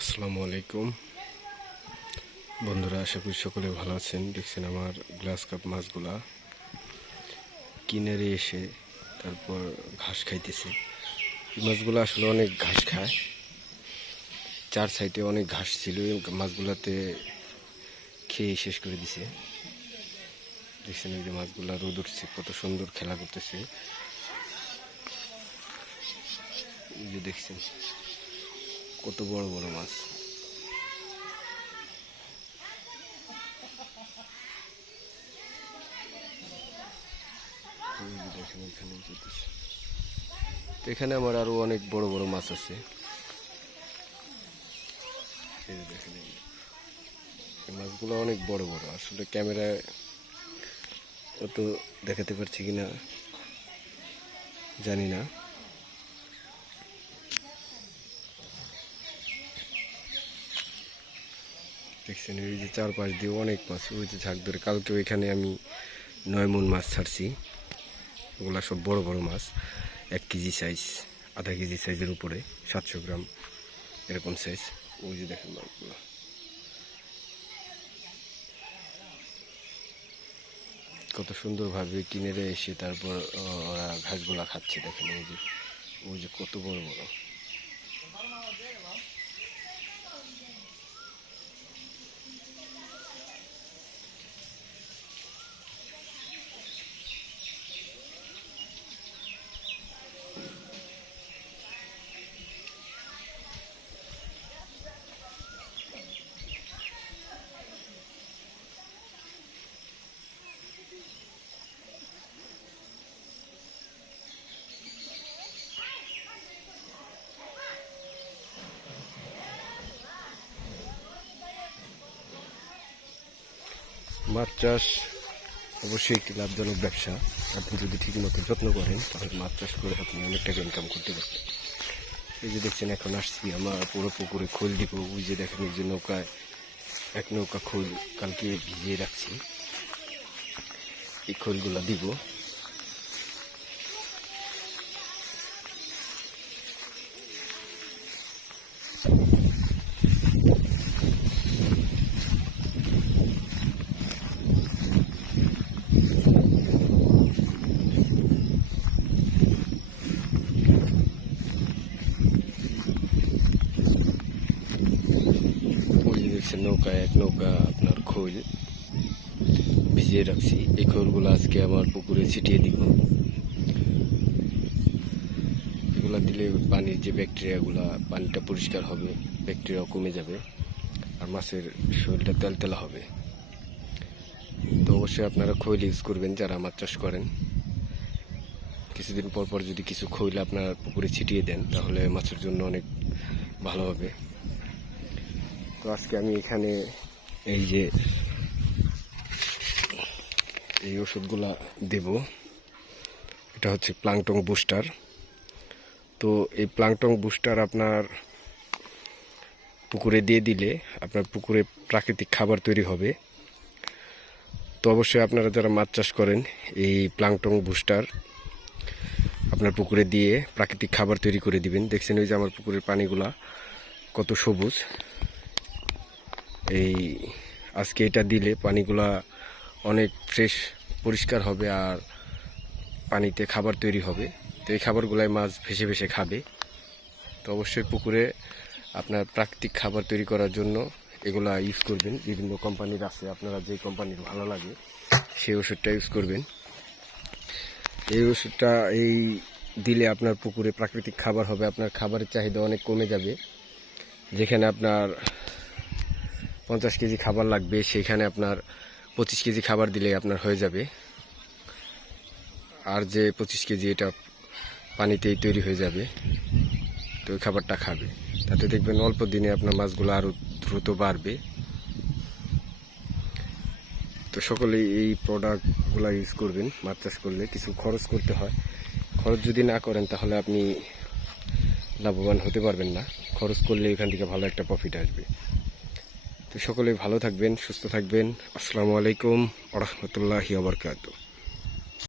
আসসালামু আলাইকুম। বন্ধুরা, আশা করি সকলে ভালো আছেন। দেখছেন আমার গ্লাস কাপ মাছগুলা। কিনারে এসে তারপর ঘাস খাইতেছে। এই মাছগুলো আসলে অনেক ঘাস খায়। চার সাইডে অনেক ঘাস ছিল মাছগুলাতে খেয়ে শেষ করে দিছে। দেখছেন এই যে মাছগুলা রোদ উঠছে, কত সুন্দর খেলা করতেছে। এই যে দেখছেন। কত বড় বড় মাছ। এখানে আমার আরও অনেক বড় বড় মাছ আছে। মাছগুলো অনেক বড় বড়। আসলে ক্যামেরায় অত দেখাতে পারছি কিনা জানি না। দেখছেন এই যে চারপাশ দিয়ে অনেক মাছ, ওই যে ঝাঁক ধরে। কালকে ওইখানে আমি নয় মন মাছ ছাড়ছি। ওগুলা সব বড় বড় মাছ। এক কেজি সাইজ আধা কেজি সাইজের উপরে, সাতশো গ্রাম এরকম সাইজ ওই যে দেখেন মাছগুলো। কত সুন্দরভাবে কিনেরে এসে তারপর ওরা ঘাসগুলা খাচ্ছে দেখেন। ওই যে ওই যে কত বড় বড়। মাছ চাষ অবশ্যই একটি লাভজনক ব্যবসা। আপনি যদি ঠিক মতো যত্ন করেন, তাহলে মাছ চাষ করে আপনি অনেক টাকা ইনকাম করতে পারবেন। এই যে দেখছেন, এখন আসছি আমার পুরো পুকুরে খোল দিব ওই যে দেখেন, এই যে নৌকায়, এক নৌকা খোল কালকে ভিজিয়ে রাখছি। এই খোলগুলো দিব। দেখছেন নৌকায় এক নৌকা আপনার খৈল। ভিজিয়ে রাখছি। এই খোলগুলো আজকে আমার পুকুরে ছিটিয়ে দিব। এগুলা দিলে পানির যে ব্যাকটেরিয়াগুলা, পানিটা পরিষ্কার হবে ব্যাকটেরিয়া কমে যাবে, আর মাছের শরীরটা তেলতেলা হবে। তো অবশ্যই আপনারা খৈল ইউজ করবেন যারা মাছ চাষ করেন। কিছুদিন পর পর যদি কিছু খৈল আপনার পুকুরে ছিটিয়ে দেন, তাহলে মাছের জন্য অনেক ভালো হবে। তো আজকে আমি এখানে এই যে এই ওষুধগুলা দেব। এটা হচ্ছে প্লাংটং বুস্টার। তো এই প্লাংটং বুস্টার আপনার পুকুরে দিয়ে দিলে আপনার পুকুরে প্রাকৃতিক খাবার তৈরি হবে। তো অবশ্যই আপনারা যারা মাছ চাষ করেন, এই প্লাংটং বুস্টার আপনার পুকুরে দিয়ে প্রাকৃতিক খাবার তৈরি করে দিবেন। দেখছেন ওই যে আমার পুকুরের পানিগুলা কত সবুজ। এই আজকে এটা দিলে পানিগুলা অনেক ফ্রেশ পরিষ্কার হবে আর পানিতে খাবার তৈরি হবে। তো এই খাবারগুলাই মাছ ভেসে ভেসে খাবে। তো অবশ্যই পুকুরে আপনার প্রাকৃতিক খাবার তৈরি করার জন্য এগুলা ইউজ করবেন। বিভিন্ন কোম্পানির আছে, আপনারা যে কোম্পানির ভালো লাগে, সেই ওষুধটা ইউজ করবেন। এই ওষুধটা এই দিলে আপনার পুকুরে প্রাকৃতিক খাবার হবে, আপনার খাবারের চাহিদা অনেক কমে যাবে। যেখানে আপনার পঞ্চাশ কেজি খাবার লাগবে সেখানে আপনার পঁচিশ কেজি খাবার দিলে আপনার হয়ে যাবে। আর যে পঁচিশ কেজি এটা পানিতেই তৈরি হয়ে যাবে, তো ওই খাবারটা খাবে। তাতে দেখবেন অল্প দিনে আপনার মাছগুলো আরও দ্রুত বাড়বে। তো সকলেই এই প্রোডাক্টগুলো ইউজ করবেন, মাছ চাষ করলে কিছু খরচ করতে হয়। খরচ যদি না করেন তাহলে আপনি লাভবান হতে পারবেন না। খরচ করলে এখান থেকে ভালো একটা প্রফিট আসবে। তো সকলে ভালো থাকবেন সুস্থ থাকবেন। আসসালামু আলাইকুম আ রহমতুল্লাহি আবরকাত